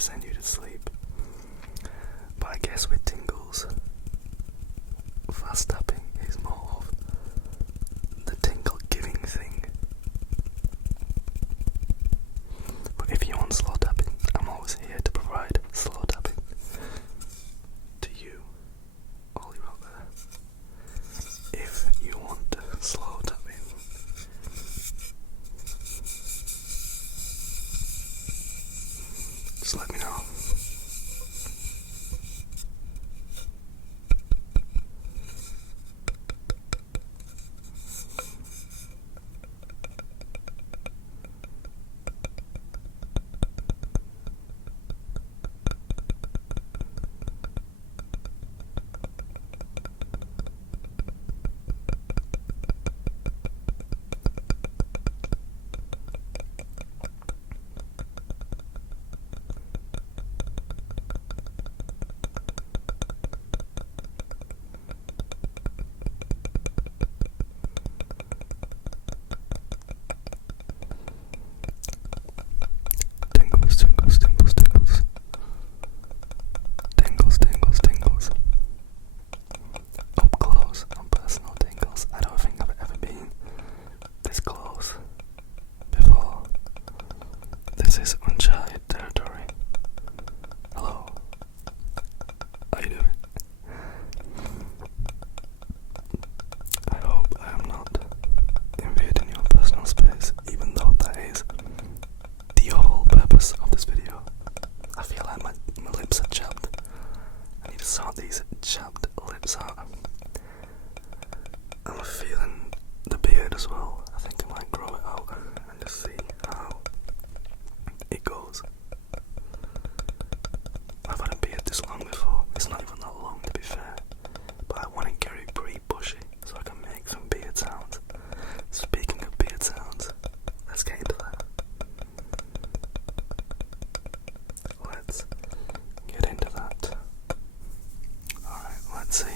to send you to sleep. But I guess with tingles, fast tapping is more of the tingle giving thing. But if you want slow tapping, I'm always here to provide slow tapping to you, all you out there. If you want slow tapping, just let me know. Tingles. Up close and personal tingles. I don't think I've ever been this close before. This is uncharted territory. Hello. How you doing? I hope I am not invading your personal space, even though that is the whole purpose of this video. I feel like my lips are chapped. I need to sort these chapped lips out. I'm feeling the beard as well. I think I might grow it out and just see how it goes. I've had a beard this long before. It's not even that long, to be fair. But I want to get it pretty bushy so I can make some beard sounds. Speaking of beard sounds, let's get into that. Let's get into that. Alright, let's see.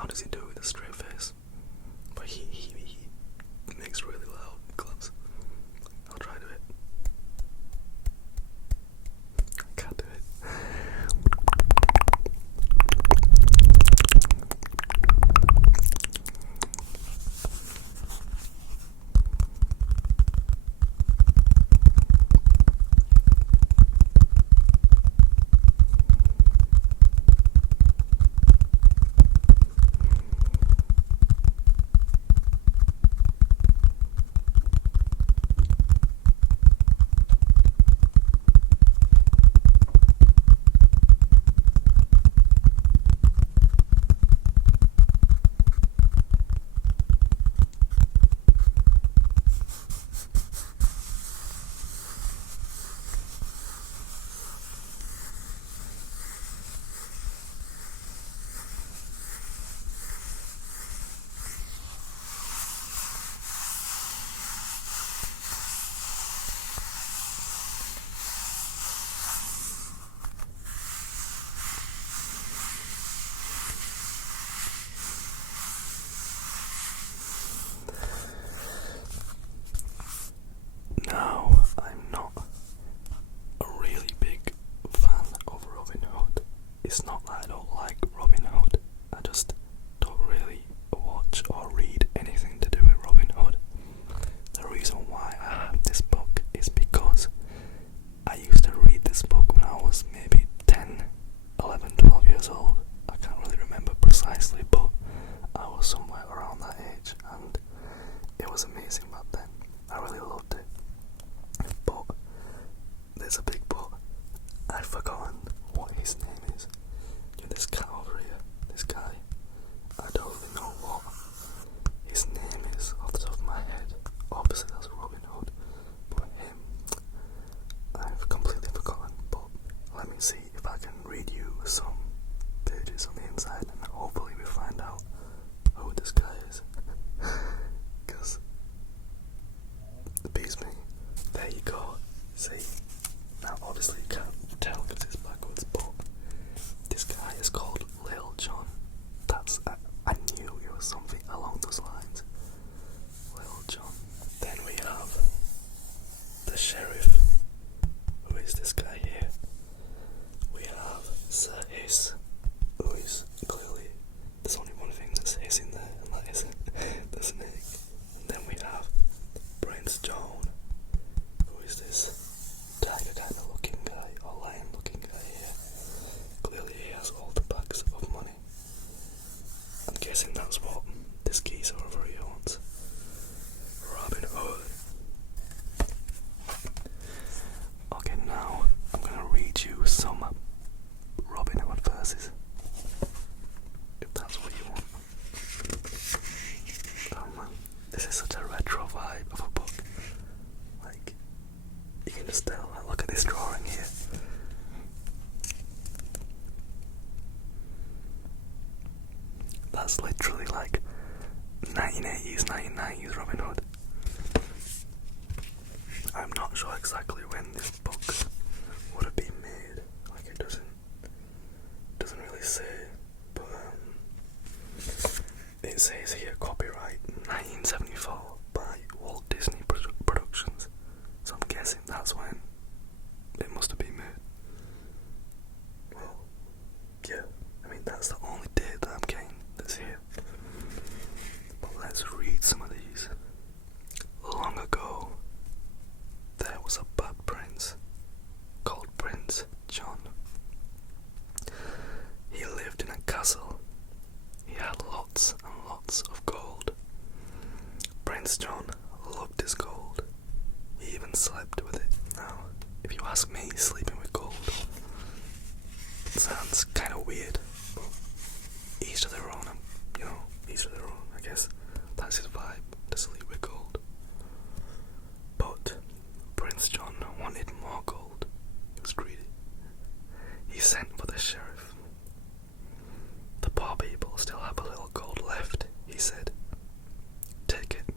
how does he do it with a straight face? But he makes really loud claps. I'll try to do it. I can't do it. Now, I'm not a really big fan of Robin Hood. It's not that I don't like Robin Hood, I just don't really watch or read anything to do with Robin Hood. The reason why I have this book is because I used to read this book when I was maybe 10, 11, 12 years old. I can't really remember precisely, but I was somewhere around that age, and it was amazing back then. I really loved it. But there's a big but. I've forgotten what his name is. This cat over here, this guy, I don't really know what his name is off the top of my head. Obviously that's Robin Hood, but him, I've completely forgotten. But let me see if I can read you some pages on the inside, and hopefully we find out who this guy is. Because it beats me. There you go. See? Now obviously you can't tell because it's backwards, but this guy is called Lil Jon. I knew it was something along those lines. Lil Jon. Then we have the sheriff, who is this guy here. We have Sir Hiss, who is clearly, there's only one thing that's Hiss in there, and that is the snake. And then we have Prince John, who is this tiger kind of looking guy, or lion looking guy here. Clearly he has all the bags of money. I'm guessing that's what this geezer over here wants. Robin Hood. Okay, now I'm gonna read you some Robin Hood verses, if that's what you want. Oh man, this is such a retro vibe of a book. Like, you can just tell. Look at this drawing here. That's literally like 1980s, 1990s Robin Hood. I'm not sure exactly when this book would have been made. Like, it doesn't really say, but it says here copyright 1974 by Walt Disney Productions. So I'm guessing that's when it must have been made. Well, yeah, I mean that's the only date that I'm getting that's here. But let's read some of these. Long ago, there was a bad prince called Prince John. He lived in a castle. He had lots and lots of gold. Prince John loved his gold. He even slept with it. Now, if you ask me, sleeping with gold sounds kind of weird, but each to their own, each to their own, I guess. That's his vibe, to sleep with gold. But Prince John wanted more gold. He was greedy. He sent for the sheriff. The poor people still have a little gold left, he said. Take it.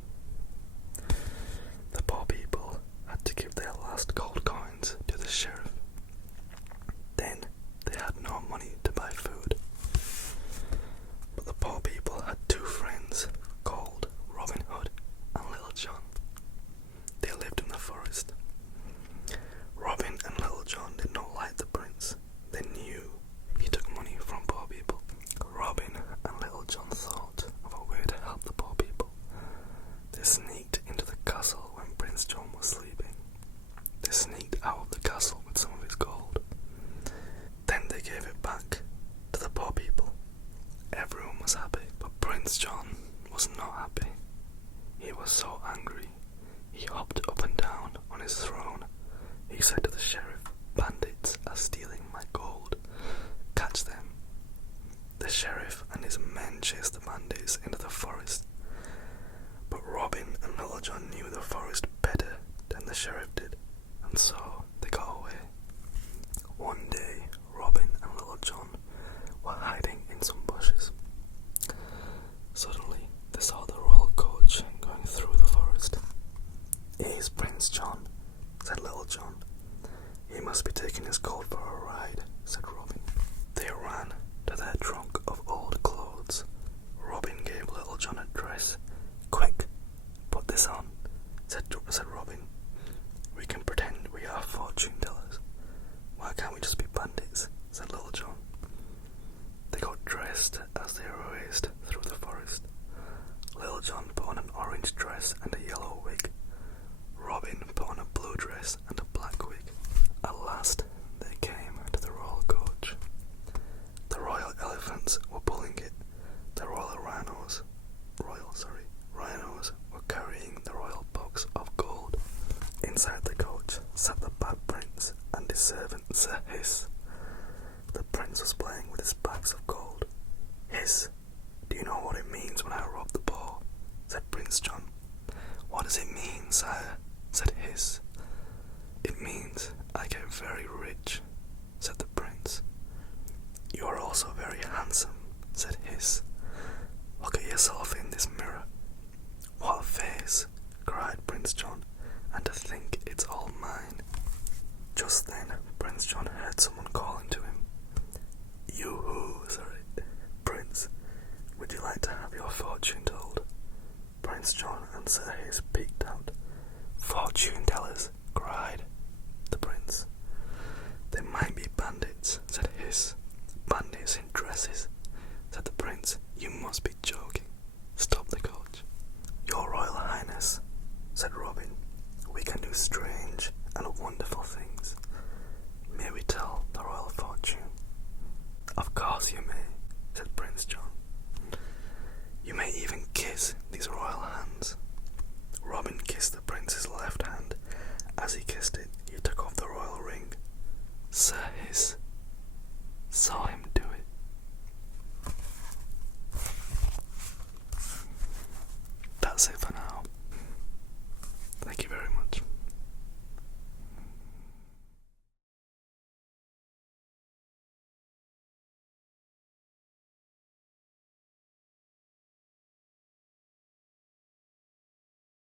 The sheriff and his men chased the bandits into the forest, but Robin and Little John knew the forest better than the sheriff did, and so they got away. One day, Robin and Little John were hiding in some bushes. Suddenly, they saw the royal coach going through the forest. "Here's Prince John," said Little John. "He must be taking his colt for a ride," said Robin. They ran to their trunk of old clothes. Robin gave Little John a dress. "Quick, put this on," said Robin. "We can pretend we are fortune tellers." "Why can't we just be bandits?" said Little John. They got dressed as they raced through the forest. Little John put on an orange dress and a yellow wig. Robin put on a blue dress and a black wig. At last, they came to the royal coach. The royal elephants were pulling it. The rhinos were carrying the royal box of gold. Inside the coach sat the bad prince and his servant Sir Hiss. The prince was playing with his bags of gold. "Hiss, do you know what it means when I rob the poor?" said Prince John. "What does it mean, sire?" said Hiss. "It means I get very rich," said the prince. "You are also very handsome," said Hiss. "Look at yourself in this mirror." "What a face!" cried Prince John. "And to think it's all mine." Just then, Prince John heard someone calling to him. "Prince, would you like to have your fortune told?" Prince John and Sir Hiss peeked out. "Fortune tellers!" cried the prince. "They might be bandits," said Hiss. "Bandits in dresses," said the prince. "You must be joking. Stop the coach." "Your Royal Highness," said Robin, "we can do strange and wonderful things. May we tell the royal fortune?" "Of course you may," said Prince John. "You may even kiss these royal hands." Robin kissed the prince's left hand. As he kissed it, he took off the royal ring. Sir Hiss saw him do it. That's it for now.